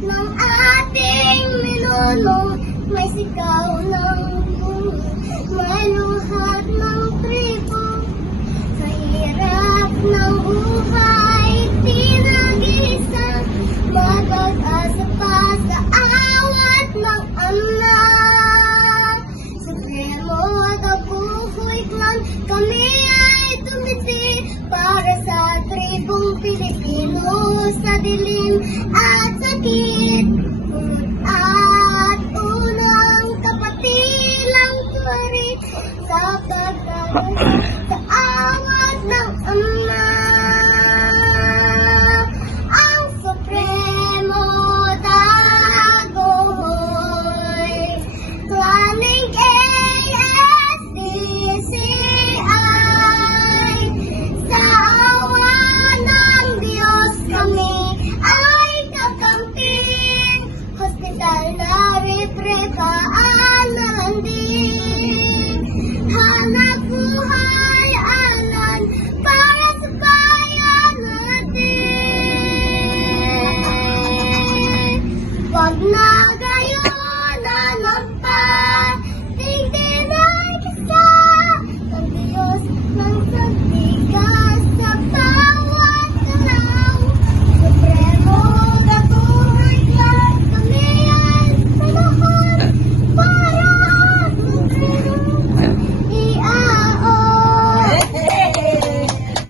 ng ating minunong, may sigaw ng may luhat ng tribo, sa hirap ng buhay, tinag-isa, mag-ag-asa pa sa awat ng anak. Supremo at Abuhoy Clan, kami ay tumiti para sa tribong Pilipino, sa dilim at sakit, at unang kapatilang tuwari sa pagkakaroon.